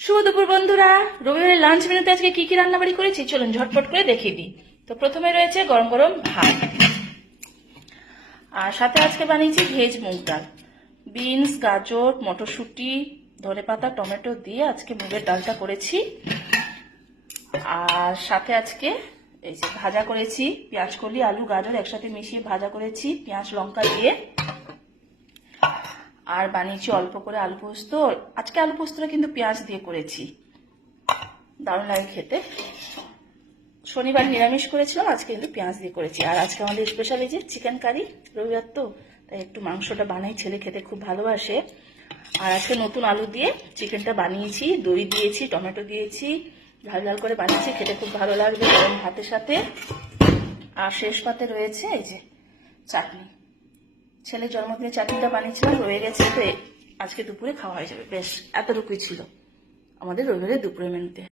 শুভ দুপুর বন্ধুরা। রবিবারের লাঞ্চ মেনুতে আজকে কি কি রান্নাবাড়ি করেছি চলুন ঝটপট করে দেখিয়ে দিই। তো প্রথমে রয়েছে গরম গরম ভাত, আর সাথে আজকে বানিয়েছি ভেজ মুগ ডাল। বিনস, গাজর, মটরশুঁটি, ধনেপাতা, টমেটো দিয়ে আজকে মুগের ডালটা করেছি। আর সাথে আজকে এই যে ভাজা করেছি, পেঁয়াজ কলি, আলু, গাজর একসাথে মিশিয়ে ভাজা করেছি পেঁয়াজ লঙ্কা দিয়ে। আর বানিয়েছি অল্প করে আলু পোস্ত। আজকে আলু পোস্তটা কিন্তু পেঁয়াজ দিয়ে করেছি, দারুণ লাগে খেতে। শনিবার নিরামিষ করেছিলাম, আজকে কিন্তু পেঁয়াজ দিয়ে করেছি। আর আজকে আমাদের স্পেশাল এই যে চিকেন কারি, রবিবার তো তাই একটু মাংসটা বানাই, ছেলে খেতে খুব ভালোবাসে। আর আজকে নতুন আলু দিয়ে চিকেনটা বানিয়েছি, দই দিয়েছি, টমেটো দিয়েছি, ঝাল ঝাল করে বানিয়েছি, খেতে খুব ভালো লাগবে গরম ভাতের সাথে। আর শেষ পাতে রয়েছে এই যে চাটনি, ছেলের জন্মদিনে চাটনিটা বানিয়েছিলাম, রয়ে গেছে, তো আজকে দুপুরে খাওয়া হয়ে যাবে। বেশ, এতটুকুই ছিল আমাদের রবিবারের দুপুরের মেনুতে।